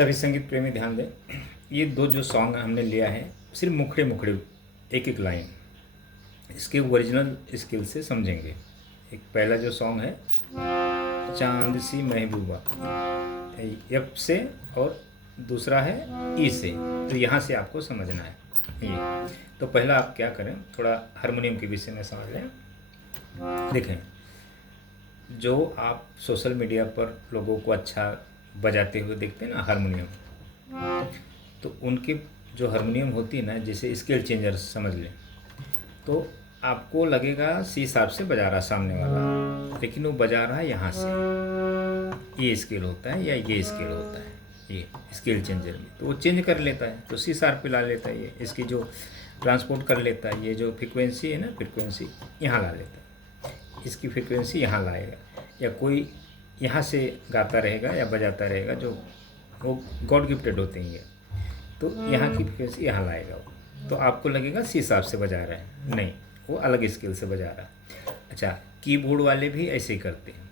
सभी संगीत प्रेमी ध्यान दें। ये दो जो सॉन्ग हमने लिया है सिर्फ मुखड़े मुखड़े एक एक लाइन इसके ओरिजिनल स्किल से समझेंगे। एक पहला जो सॉन्ग है चांद सी महबूबा एफ से, और दूसरा है ई से। तो यहाँ से आपको समझना है ये। तो पहला आप क्या करें, थोड़ा हारमोनियम के विषय में समझ लें। देखें, जो आप सोशल मीडिया पर लोगों को अच्छा बजाते हुए देखते हैं ना हारमोनियम, तो उनके जो हारमोनियम होती है ना, जैसे स्केल चेंजर समझ लें, तो आपको लगेगा सी हिसाब से बजा रहा सामने वाला, लेकिन वो बजा रहा है यहाँ से। ये स्केल होता है या ये स्केल होता है, ये स्केल चेंजर में तो वो चेंज कर लेता है, तो सी शार्प पे ला लेता है, ये इसकी जो ट्रांसपोर्ट कर लेता है। ये जो फ्रिक्वेंसी है ना, फ्रिक्वेंसी यहाँ ला लेता है, इसकी फ्रिक्वेंसी यहाँ लाएगा, या कोई यहाँ से गाता रहेगा या बजाता रहेगा, जो वो गॉड गिफ्टेड होते हैं ये, तो यहाँ की फ्रिक्वेंसी यहाँ लाएगा वो, तो आपको लगेगा सी हिसाब से बजा रहा है, नहीं, वो अलग स्केल से बजा रहा है। अच्छा, कीबोर्ड वाले भी ऐसे ही करते हैं,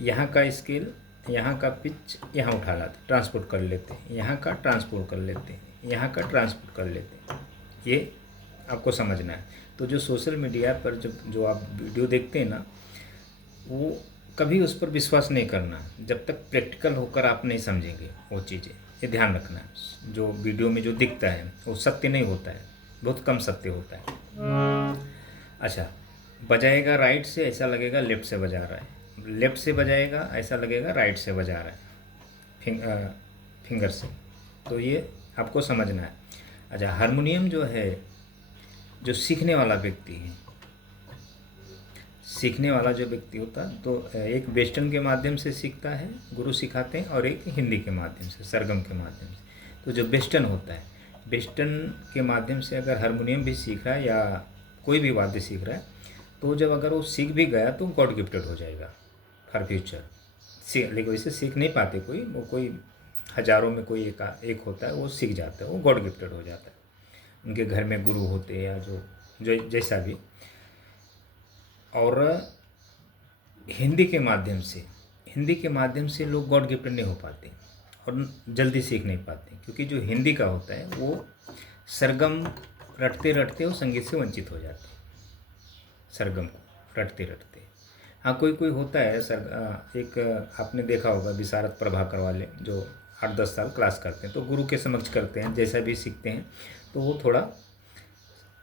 यहाँ का स्केल, यहाँ का पिच यहाँ उठा लाते, ट्रांसपोर्ट कर लेते हैं, यहाँ का ट्रांसपोर्ट कर लेते हैं, यहाँ का ट्रांसपोर्ट कर लेते हैं। ये आपको समझना है। तो जो सोशल मीडिया पर जो आप वीडियो देखते हैं ना, वो कभी उस पर विश्वास नहीं करना जब तक प्रैक्टिकल होकर आप नहीं समझेंगे वो चीज़ें। ये ध्यान रखना है, जो वीडियो में जो दिखता है वो सत्य नहीं होता है, बहुत कम सत्य होता है। अच्छा, बजाएगा राइट से ऐसा लगेगा लेफ़्ट से बजा रहा है, लेफ़्ट से बजाएगा ऐसा लगेगा राइट से बजा रहा है, फिंगर से। तो ये आपको समझना है। अच्छा, हारमोनियम जो है, जो सीखने वाला व्यक्ति है, सीखने वाला जो व्यक्ति होता है, तो एक वेस्टर्न के माध्यम से सीखता है, गुरु सिखाते हैं, और एक हिंदी के माध्यम से, सरगम के माध्यम से। तो जो वेस्टर्न होता है, वेस्टर्न के माध्यम से अगर हारमोनियम भी सीख रहा है या कोई भी वाद्य सीख रहा है, तो जब अगर वो सीख भी गया तो गॉड गिफ्टेड हो जाएगा फॉर फ्यूचर। लेकिन वैसे सीख नहीं पाते कोई, वो कोई हज़ारों में कोई एक होता है, वो सीख जाता है, वो गॉड गिफ्टेड हो जाता है। उनके घर में गुरु होते हैं या जो जैसा भी। और हिंदी के माध्यम से लोग गॉड गिफ्टेड नहीं हो पाते और जल्दी सीख नहीं पाते, क्योंकि जो हिंदी का होता है वो सरगम रटते रटते वो संगीत से वंचित हो जाते हैं, सरगम को रटते रटते। हाँ, कोई कोई होता है एक आपने देखा होगा विशारद प्रभाकर वाले, जो 8-10 साल क्लास करते हैं, तो गुरु के समक्ष करते हैं, जैसा भी सीखते हैं तो वो थोड़ा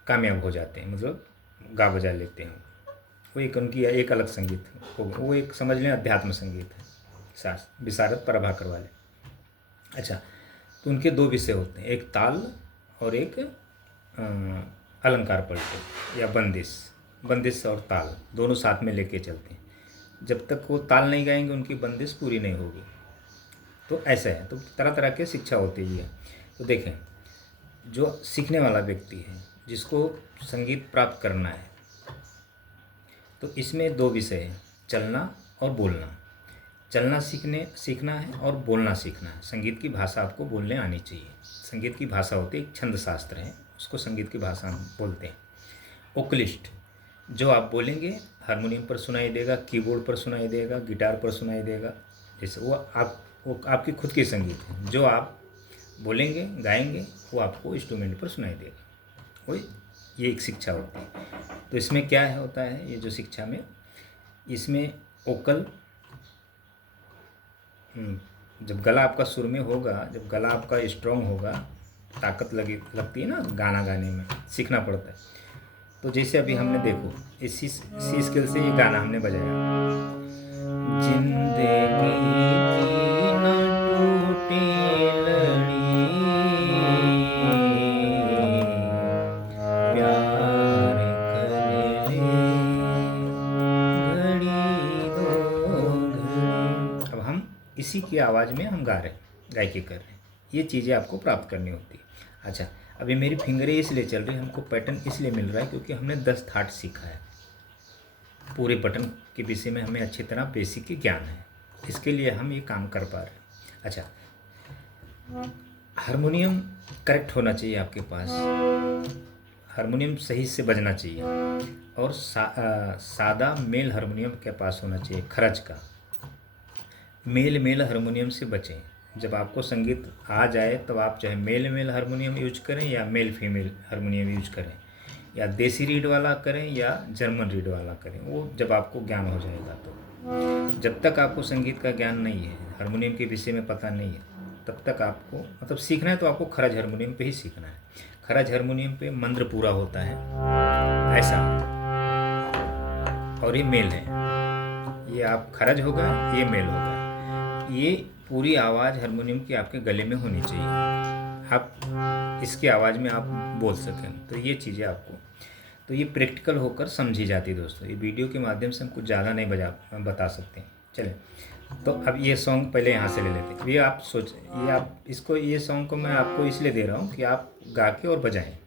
कामयाब हो जाते हैं, मतलब गा बजा लेते हैं। वो एक उनकी एक अलग संगीत हो, वो एक समझ लें अध्यात्म संगीत है, विशारद प्रभाकर वाले। अच्छा, तो उनके दो विषय होते हैं, एक ताल और एक अलंकार पलटे या बंदिश और ताल दोनों साथ में लेके चलते हैं। जब तक वो ताल नहीं गाएंगे उनकी बंदिश पूरी नहीं होगी। तो ऐसा है, तो तरह तरह की शिक्षा होती है। तो देखें, जो सीखने वाला व्यक्ति है, जिसको संगीत प्राप्त करना है, तो इसमें दो विषय हैं, चलना और बोलना। चलना सीखना है और बोलना सीखना है। संगीत की भाषा आपको बोलने आनी चाहिए। संगीत की भाषा होती है, एक छंद शास्त्र है, उसको संगीत की भाषा हम बोलते हैं। ओकलिस्ट, जो आप बोलेंगे हारमोनियम पर सुनाई देगा, कीबोर्ड पर सुनाई देगा, गिटार पर सुनाई देगा, जैसे वो आपकी खुद की संगीत है। जो आप बोलेंगे गाएंगे वो आपको इंस्ट्रूमेंट पर सुनाई देगा। वो ये एक शिक्षा होती है। तो इसमें क्या है होता है, ये जो शिक्षा में, इसमें ओकल, जब गला आपका सुर में होगा, जब गला आपका स्ट्रांग होगा, ताकत लगती है ना गाना गाने में, सीखना पड़ता है। तो जैसे अभी हमने देखो इसी स्केल से ये गाना हमने बजाया, जिंदगी की न टूटे लड़ी, प्यार कर ले घड़ी दो घड़ी। अब हम इसी की आवाज़ में हम गा रहे हैं, गायकी कर रहे हैं। ये चीज़ें आपको प्राप्त करनी होती है। अच्छा, अभी मेरी फिंगरें इसलिए चल रही है, हमको पैटर्न इसलिए मिल रहा है क्योंकि हमने 10 थाट सीखा है। पूरे पैटर्न के विषय में हमें अच्छी तरह बेसिक की ज्ञान है, इसके लिए हम ये काम कर पा रहे हैं। अच्छा, हारमोनियम करेक्ट होना चाहिए आपके पास, हारमोनियम सही से बजना चाहिए, और सादा मेल हारमोनियम के पास होना चाहिए, खरच का। मेल हारमोनियम से बचें, जब आपको संगीत आ जाए तब आप चाहे मेल हारमोनियम यूज करें या मेल फीमेल हारमोनियम यूज करें, या देसी रीड वाला करें या जर्मन रीड वाला करें, वो जब आपको ज्ञान हो जाएगा। तो जब तक आपको संगीत का ज्ञान नहीं है, हारमोनियम के विषय में पता नहीं है, तब तक आपको मतलब सीखना है तो आपको खरज हारमोनियम पे ही सीखना है। खरज हारमोनियम पे मंद्र पूरा होता है ऐसा, और ये मेल है, ये आप खरज होगा, ये मेल होगा। ये पूरी आवाज़ हारमोनियम की आपके गले में होनी चाहिए, आप इसकी आवाज़ में आप बोल सकें। तो ये चीज़ें आपको, तो ये प्रैक्टिकल होकर समझी जाती है दोस्तों। ये वीडियो के माध्यम से हम कुछ ज़्यादा नहीं बता सकते। चलें, तो अब ये सॉन्ग पहले यहाँ से ले लेते हैं। ये आप ये सॉन्ग को मैं आपको इसलिए दे रहा हूँ कि आप गा के और बजाएं,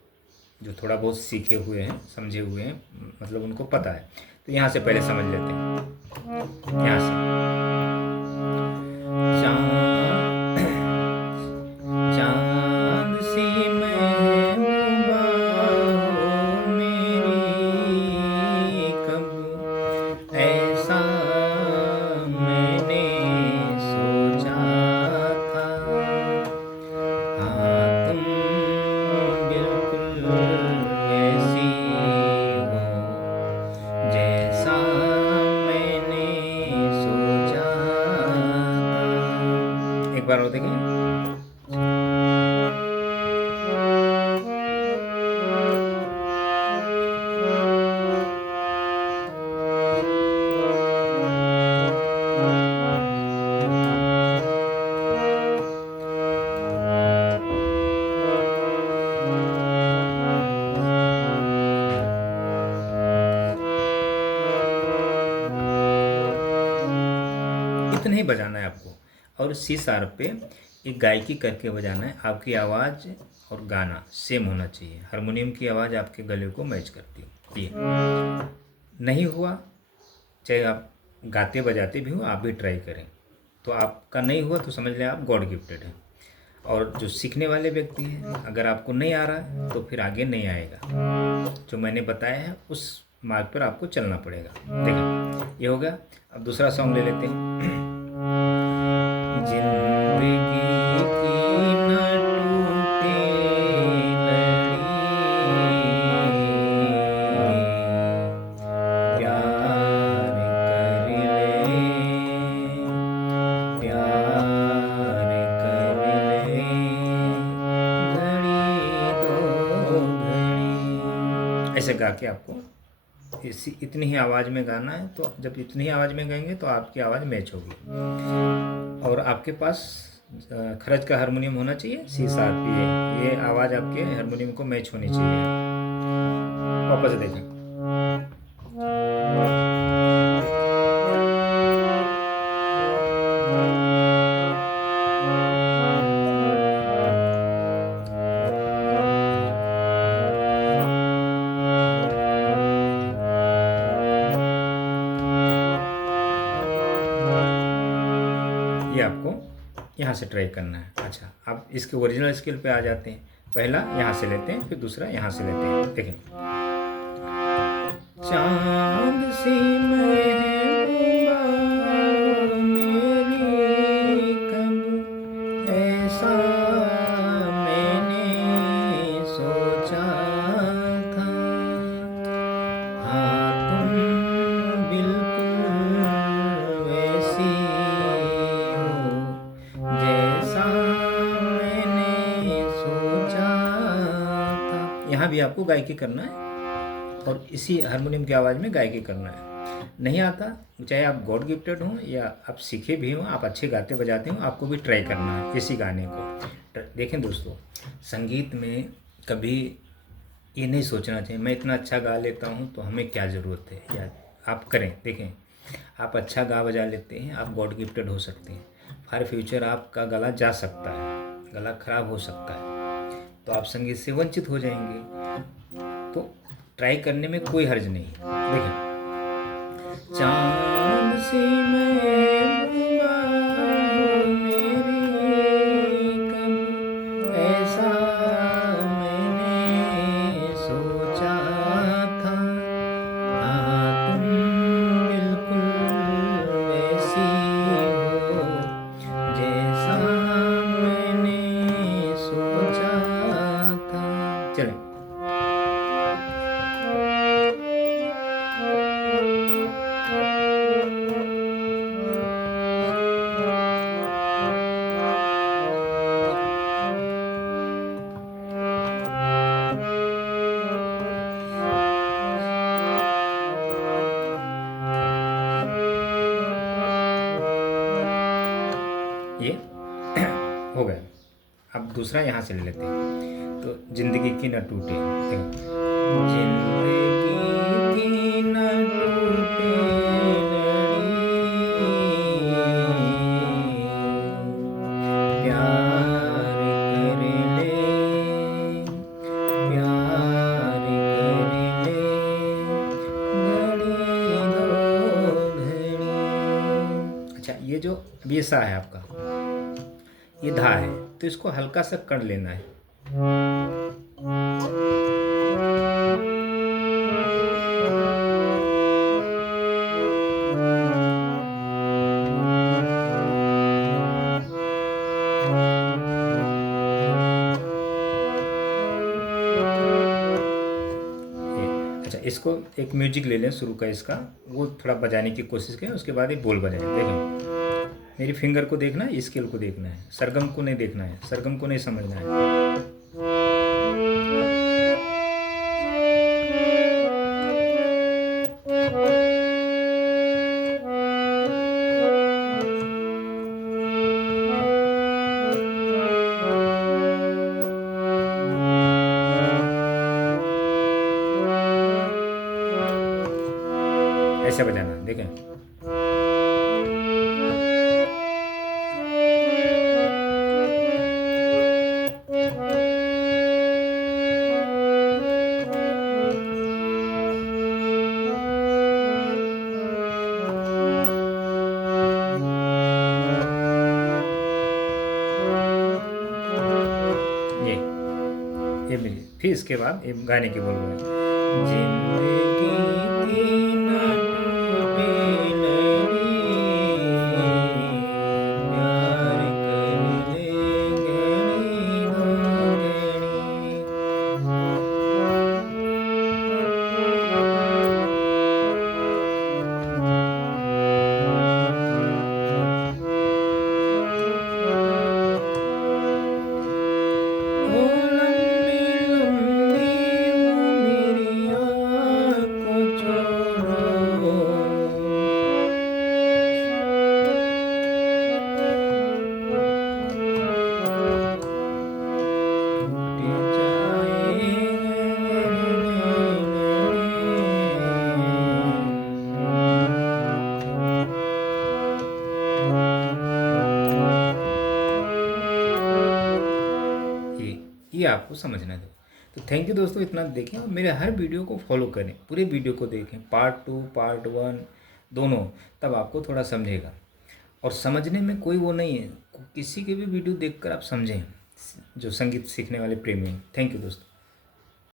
जो थोड़ा बहुत सीखे हुए हैं, समझे हुए हैं, मतलब उनको पता है। तो यहाँ से पहले समझ लेते हैं। यहाँ से चांद सी महबूबा हो मेरी, कब ऐसा मैंने सोचा था। हाँ तुम बिल्कुल वैसी हो जैसा मैंने सोचा था। एक बार और देखिए। इतना ही बजाना है आपको, और सी शार्प पे एक गायकी करके बजाना है। आपकी आवाज़ और गाना सेम होना चाहिए। हारमोनियम की आवाज़ आपके गले को मैच करती है। ये नहीं हुआ, चाहे आप गाते बजाते भी हो, आप भी ट्राई करें। तो आपका नहीं हुआ तो समझ लें आप गॉड गिफ्टेड हैं। और जो सीखने वाले व्यक्ति हैं, अगर आपको नहीं आ रहा है तो फिर आगे नहीं आएगा। जो मैंने बताया है उस मार्ग पर आपको चलना पड़ेगा। देखिए, ये हो गया। अब दूसरा सॉन्ग ले लेते हैं। जिंदगी की न टूटे लड़ी, प्यार कर ले, प्यार कर ले, घड़ी दो घड़ी। ऐसे गा के आपको इतनी ही आवाज़ में गाना है। तो जब इतनी ही आवाज़ में गाएंगे तो आपकी आवाज़ मैच होगी। और आपके पास खरज का हारमोनियम होना चाहिए, सी शार्प। ये आवाज़ आपके हारमोनियम को मैच होनी चाहिए। वापस देखें। ये आपको यहाँ से ट्राई करना है। अच्छा, अब इसके ओरिजिनल स्केल पे आ जाते हैं। पहला यहाँ से लेते हैं, फिर दूसरा यहाँ से लेते हैं। देखें, चांद सी महबूबा मेरी, कब ऐसा मैंने सोचा था। हाँ तुम बिल्कुल वैसी हो जैसा मैंने सोचा था। यहाँ भी आपको गायकी करना है और इसी हारमोनियम की आवाज़ में गायकी करना है। नहीं आता, चाहे आप गॉड गिफ्टेड हों या आप सीखे भी हों, आप अच्छे गाते बजाते हों, आपको भी ट्राई करना है इसी गाने को। देखें दोस्तों, संगीत में कभी ये नहीं सोचना चाहिए मैं इतना अच्छा गा लेता हूँ तो हमें क्या ज़रूरत है। या आप करें, देखें, आप अच्छा गा बजा लेते हैं, आप गॉड गिफ्टेड हो सकते हैं। फॉर फ्यूचर आपका गला जा सकता है, गला खराब हो सकता है, तो आप संगीत से वंचित हो जाएंगे। तो ट्राई करने में कोई हर्ज नहीं है। देखें, चांद सी महबूबा मेरी, कब ऐसा मैंने सोचा था। हाँ तुम बिल्कुल वैसी हो जैसा चलें। ये हो गया। अब दूसरा यहाँ से ले लेते हैं। तो जिंदगी की न टूटे, जिंदगी की न टूटे लड़ी, प्यार कर ले, प्यार कर ले, घड़ी दो घड़ी। अच्छा, ये जो ये सा है आपका, ये धा है, तो इसको हल्का सा कर लेना है। अच्छा, इसको एक म्यूजिक ले लें शुरू का इसका, वो थोड़ा बजाने की कोशिश करें, उसके बाद एक बोल बजाएं। देखें, मेरी फिंगर को देखना है, स्केल को देखना है, सरगम को नहीं देखना है, सरगम को नहीं समझना है। ऐसे बजाना, देखें। ये मिली, फिर इसके बाद ये गाने की बोल रहे हैं, जिंदगी की न टूटे लड़ी, प्यार कर ले, घड़ी दो ये आपको समझना है। तो थैंक यू दोस्तों, इतना देखें और मेरे हर वीडियो को फॉलो करें, पूरे वीडियो को देखें, पार्ट 2 पार्ट 1 दोनों, तब आपको थोड़ा समझेगा। और समझने में कोई वो नहीं है, किसी के भी वीडियो देखकर आप समझें, जो संगीत सीखने वाले प्रेमी हैं। थैंक यू दोस्तों।